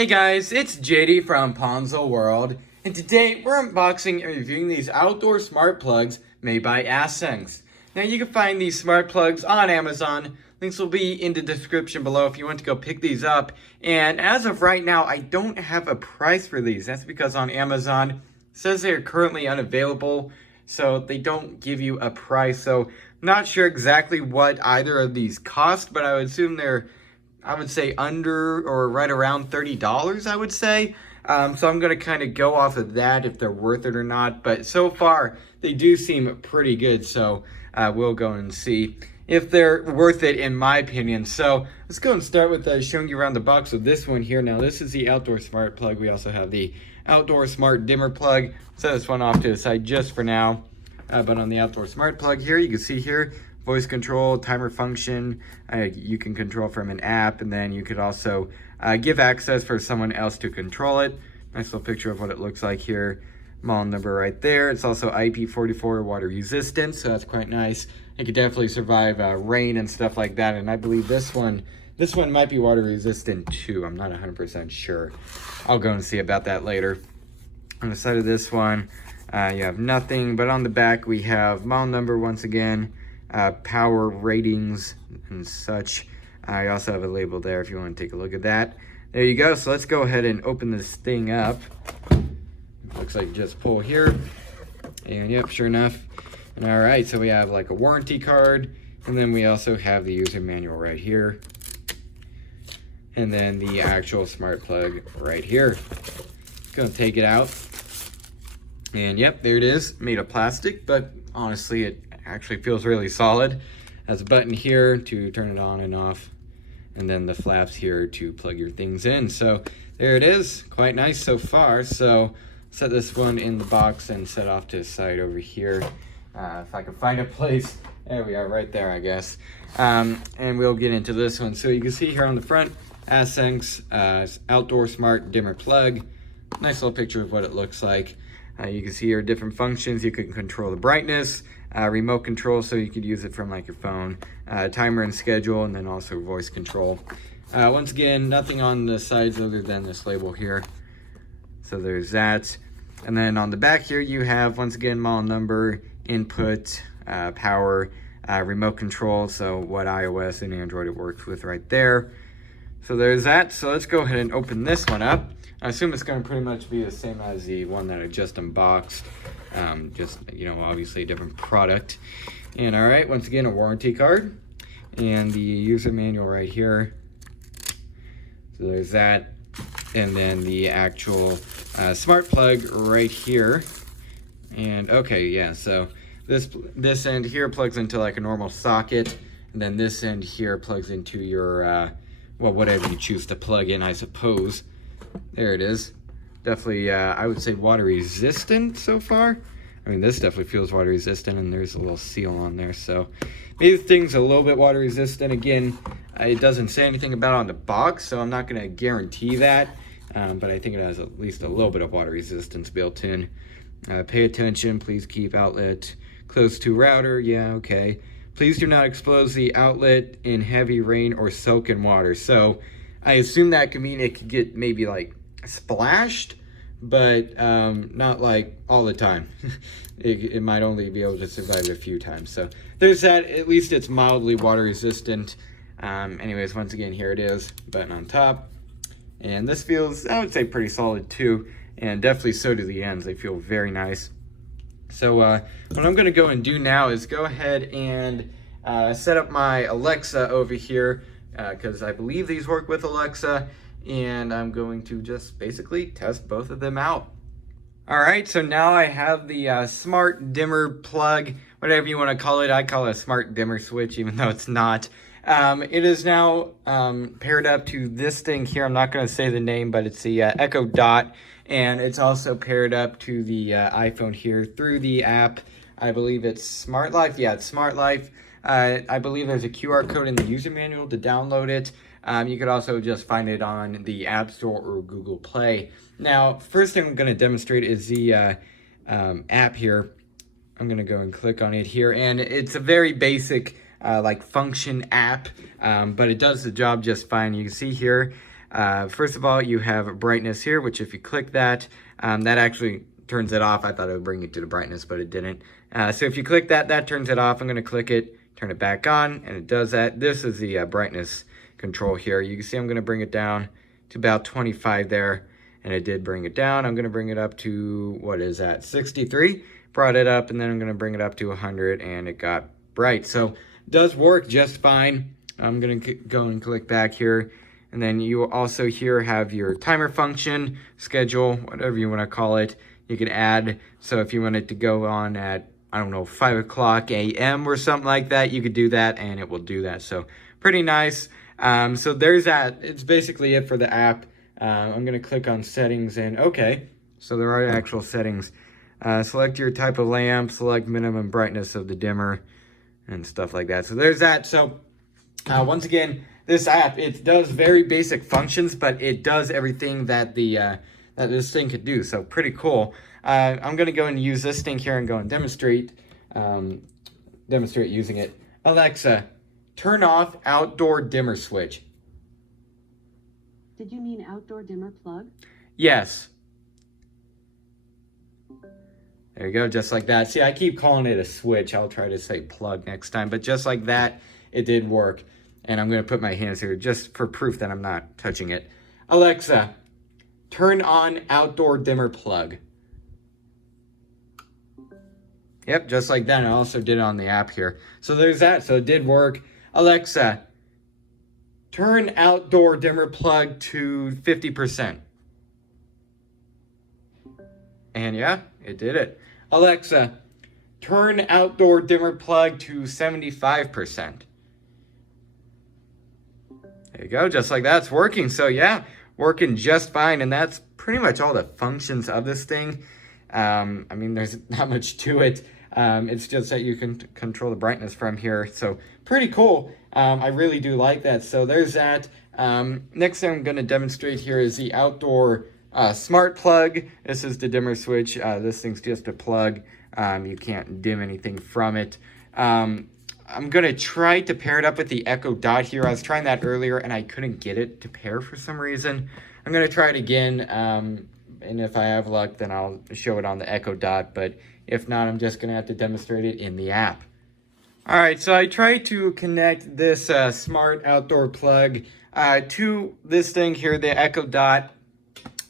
Hey guys, it's JD from Ponzo World, and today we're unboxing and reviewing these outdoor smart plugs made by Acenx. Now you can find these smart plugs on Amazon. Links will be in the description below if you want to go pick these up. And as of right now, I don't have a price for these. That's because on Amazon, it says they're currently unavailable, so they don't give you a price. So not sure exactly what either of these cost, but I would assume I would say under or right around $30, I would say. So I'm going to kind of go off of that if they're worth it or not. But so far, they do seem pretty good. So we'll go and see if they're worth it, in my opinion. So let's go and start with showing you around the box with this one here. Now, this is the Outdoor Smart Plug. We also have the Outdoor Smart Dimmer Plug. Set this one off to the side just for now. But on the Outdoor Smart Plug here, you can see here, voice control, timer function, you can control from an app, and then you could also give access for someone else to control it. Nice little picture of what it looks like here. Model number right there. It's also IP44 water resistant, so that's quite nice. It could definitely survive rain and stuff like that, and I believe this one might be water resistant too. I'm not 100% sure. I'll go and see about that later. On the side of this one, you have nothing, but on the back we have model number once again, power ratings and such. I also have a label there if you want to take a look at that. There you go. So let's go ahead and open this thing up. Looks like just pull here, and yep, sure enough. And all right, so we have like a warranty card, and then we also have the user manual right here, and then the actual smart plug right here. Gonna take it out, and yep, there it is, made of plastic, but honestly it actually feels really solid. Has a button here to turn it on and off, and then the flaps here to plug your things in. So there it is, quite nice so far. So set this one in the box and set off to the side over here. If I can find a place, there we are, right there, I guess. And we'll get into this one. So you can see here on the front, Acenx Outdoor Smart Dimmer Plug. Nice little picture of what it looks like. You can see here different functions. You can control the brightness, remote control, so you could use it from like your phone, timer and schedule, and then also voice control. Once again, nothing on the sides other than this label here. So there's that. And then on the back here, you have, once again, model number, input, power, remote control, so what iOS and Android it works with right there. So there's that. So let's go ahead and open this one up. I assume it's going to pretty much be the same as the one that I just unboxed. Just, obviously a different product. And all right, once again, a warranty card and the user manual right here. So there's that. And then the actual smart plug right here. And okay, yeah, so this end here plugs into like a normal socket, and then this end here plugs into your whatever you choose to plug in, I suppose. There it is. Definitely, I would say water resistant so far. I mean, this definitely feels water resistant, and there's a little seal on there. So maybe the thing's a little bit water resistant. Again, it doesn't say anything about it on the box, so I'm not going to guarantee that. But I think it has at least a little bit of water resistance built in. Pay attention. Please keep outlet close to router. Yeah, okay. Please do not expose the outlet in heavy rain or soak in water. So I assume that could mean it could get maybe like splashed, but not like all the time. It might only be able to survive a few times. So there's that. At least it's mildly water resistant. Anyways, once again, here it is, button on top. And this feels, I would say, pretty solid too. And definitely so do the ends. They feel very nice. So what I'm going to go and do now is go ahead and set up my Alexa over here, because I believe these work with Alexa, and I'm going to just basically test both of them out. All right, so now I have the smart dimmer plug, whatever you want to call it. I call it a smart dimmer switch, even though it's not. It is now paired up to this thing here. I'm not going to say the name, but it's the Echo Dot, and it's also paired up to the iPhone here through the app. I believe it's Smart Life. Yeah, it's Smart Life. I believe there's a QR code in the user manual to download it. You could also just find it on the App Store or Google Play. Now, first thing I'm going to demonstrate is the app here. I'm going to go and click on it here, and it's a very basic like function app, but it does the job just fine. You can see here First of all, you have brightness here, which if you click that, that actually turns it off. I thought it would bring it to the brightness, but it didn't. So if you click that, that turns it off. I'm going to click it, turn it back on, and it does that. This is the brightness control here. You can see I'm going to bring it down to about 25 there, and it did bring it down. I'm going to bring it up to, what is that, 63? Brought it up, and then I'm going to bring it up to 100, and it got bright. So it does work just fine. I'm going to go and click back here, and then you also here have your timer function, schedule, whatever you want to call it. You can add, so if you want it to go on at, I don't know, 5 o'clock a.m. or something like that, you could do that, and it will do that. So pretty nice. So there's that. It's basically it for the app. I'm going to click on settings, and okay, so there are actual settings. Select your type of lamp, select minimum brightness of the dimmer, and stuff like that. So there's that. So once again, this app, it does very basic functions, but it does everything that that this thing could do. So pretty cool. I'm going to go and use this thing here and go and demonstrate using it. Alexa, turn off outdoor dimmer switch. Did you mean outdoor dimmer plug? Yes. There you go, just like that. See, I keep calling it a switch. I'll try to say plug next time, but just like that, it did work. And I'm going to put my hands here just for proof that I'm not touching it. Alexa, turn on outdoor dimmer plug. Yep, just like that. I also did it on the app here. So there's that. So it did work. Alexa, turn outdoor dimmer plug to 50%. And yeah, it did it. Alexa, turn outdoor dimmer plug to 75%. There you go, just like that, it's working. So yeah, working just fine, and that's pretty much all the functions of this thing. I mean, there's not much to it. It's just that you can control the brightness from here. So pretty cool. I really do like that. So there's that. Next thing I'm going to demonstrate here is the Outdoor Smart Plug. This is the dimmer switch. This thing's just a plug. You can't dim anything from it. I'm going to try to pair it up with the Echo Dot here. I was trying that earlier and I couldn't get it to pair for some reason. I'm going to try it again. And if I have luck, then I'll show it on the Echo Dot. But if not, I'm just going to have to demonstrate it in the app. All right, so I tried to connect this smart outdoor plug to this thing here, the Echo Dot,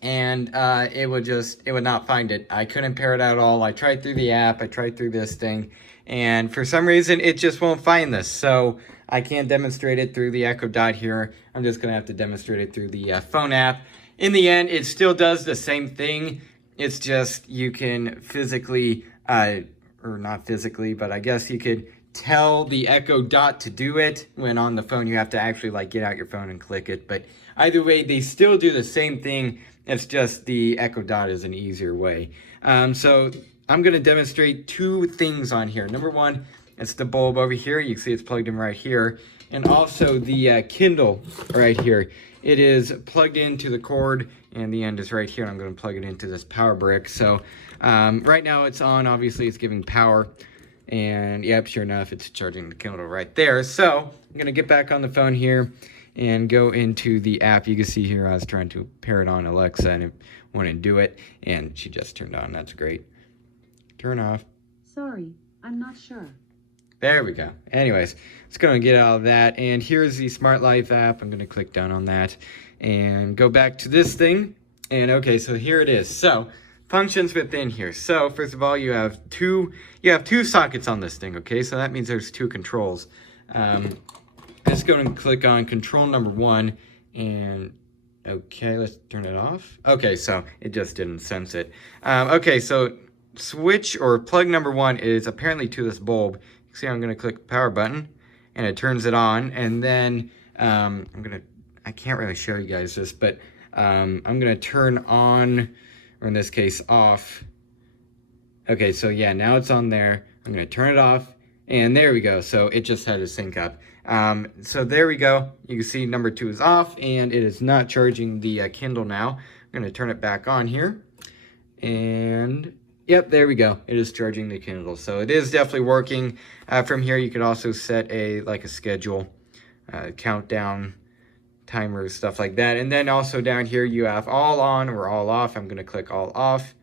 and it would not find it. I couldn't pair it at all. I tried through the app, I tried through this thing, and for some reason, it just won't find this. So I can't demonstrate it through the Echo Dot here. I'm just going to have to demonstrate it through the phone app. In the end, it still does the same thing. It's just you can physically, or not physically, but I guess you could tell the Echo Dot to do it. When on the phone, you have to actually like get out your phone and click it. But either way, they still do the same thing. It's just the Echo Dot is an easier way. So I'm going to demonstrate two things on here. Number one, it's the bulb over here. You can see it's plugged in right here. And also the Kindle right here. It is plugged into the cord, and the end is right here. I'm going to plug it into this power brick. So right now it's on. Obviously, it's giving power. And yep, sure enough, it's charging the Kindle right there. So I'm going to get back on the phone here and go into the app. You can see here I was trying to pair it on Alexa, and it wouldn't do it. And she just turned on. That's great. Turn off. Sorry, I'm not sure. There we go. Anyways, it's going to get out of that. And here's the Smart Life app. I'm going to click down on that and go back to this thing. And okay, so here it is. So functions within here. So first of all, you have two sockets on this thing. Okay, so that means there's two controls. Let's go and click on control number one. And okay, let's turn it off. Okay, so it just didn't sense it. Okay, so switch or plug number one is apparently to this bulb. See, I'm going to click the power button and it turns it on, and then I can't really show you guys this, but I'm going to turn on, or in this case off. Okay, so yeah, now it's on there. I'm going to turn it off, and there we go. So it just had to sync up. So there we go. You can see number two is off, and it is not charging the Kindle now. I'm going to turn it back on here, and yep, there we go. It is charging the Kindle. So it is definitely working. From here, you could also set a schedule, countdown timers, stuff like that. And then also down here you have all on or all off. I'm going to click all off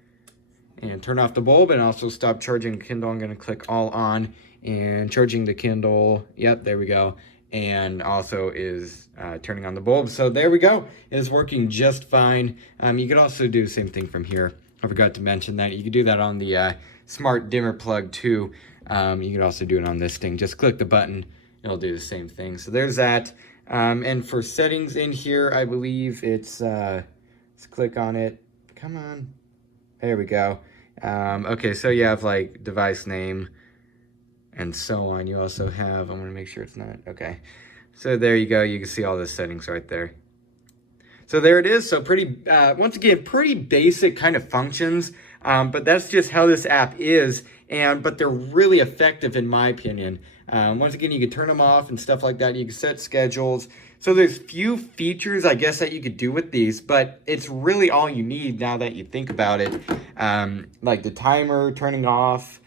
and turn off the bulb, and also stop charging the Kindle. I'm going to click all on and charging the Kindle. Yep, there we go. And also is turning on the bulb. So there we go. It is working just fine. You could also do the same thing from here. I forgot to mention that. You could do that on the Smart Dimmer plug too. You could also do it on this thing. Just click the button. It'll do the same thing. So there's that. And for settings in here, I believe it's, let's click on it. Come on. There we go. Okay, so you have like device name and so on. You also have, I'm gonna make sure it's not, okay. So there you go, you can see all the settings right there. So there it is, so pretty, once again, pretty basic kind of functions, but that's just how this app is, but they're really effective in my opinion. Once again, you can turn them off and stuff like that. You can set schedules. So there's few features, I guess, that you could do with these, but it's really all you need now that you think about it. Like the timer, turning off,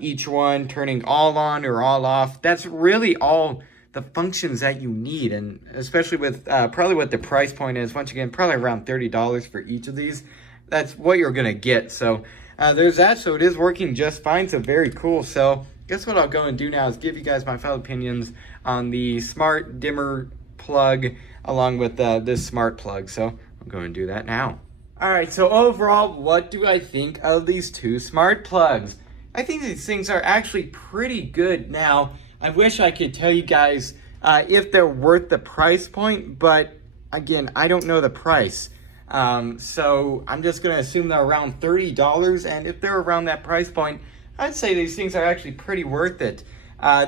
each one, turning all on or all off. That's really all the functions that you need, and especially with probably what the price point is. Once again, probably around $30 for each of these. That's what you're gonna get. So there's that. So it is working just fine. So very cool. So guess what I'll go and do now is give you guys my final opinions on the Smart Dimmer plug along with this smart plug. So I'll go and do that now. All right. So overall, what do I think of these two smart plugs? I think these things are actually pretty good. Now, I wish I could tell you guys if they're worth the price point, but again, I don't know the price. So I'm just going to assume they're around $30, and if they're around that price point, I'd say these things are actually pretty worth it.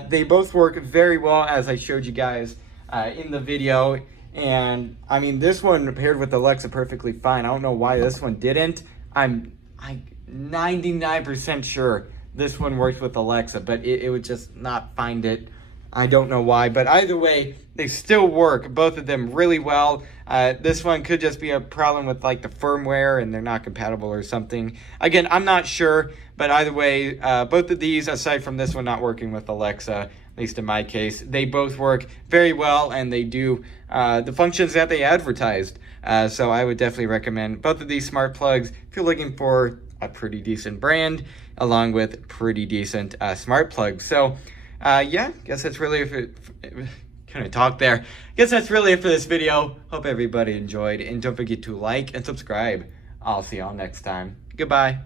They both work very well, as I showed you guys in the video, and I mean, this one paired with Alexa perfectly fine. I don't know why this one didn't. I'm 99% sure this one works with Alexa, but it would just not find it. I don't know why, but either way, they still work, both of them really well. This one could just be a problem with like the firmware and they're not compatible or something. Again, I'm not sure, but either way, both of these, aside from this one not working with Alexa, at least in my case, they both work very well, and they do the functions that they advertised. So I would definitely recommend both of these smart plugs if you're looking for a pretty decent brand along with pretty decent smart plugs. So yeah, guess that's really kind of talk there. Guess that's really it for this video. Hope everybody enjoyed, and don't forget to like and subscribe. I'll see y'all next time. Goodbye.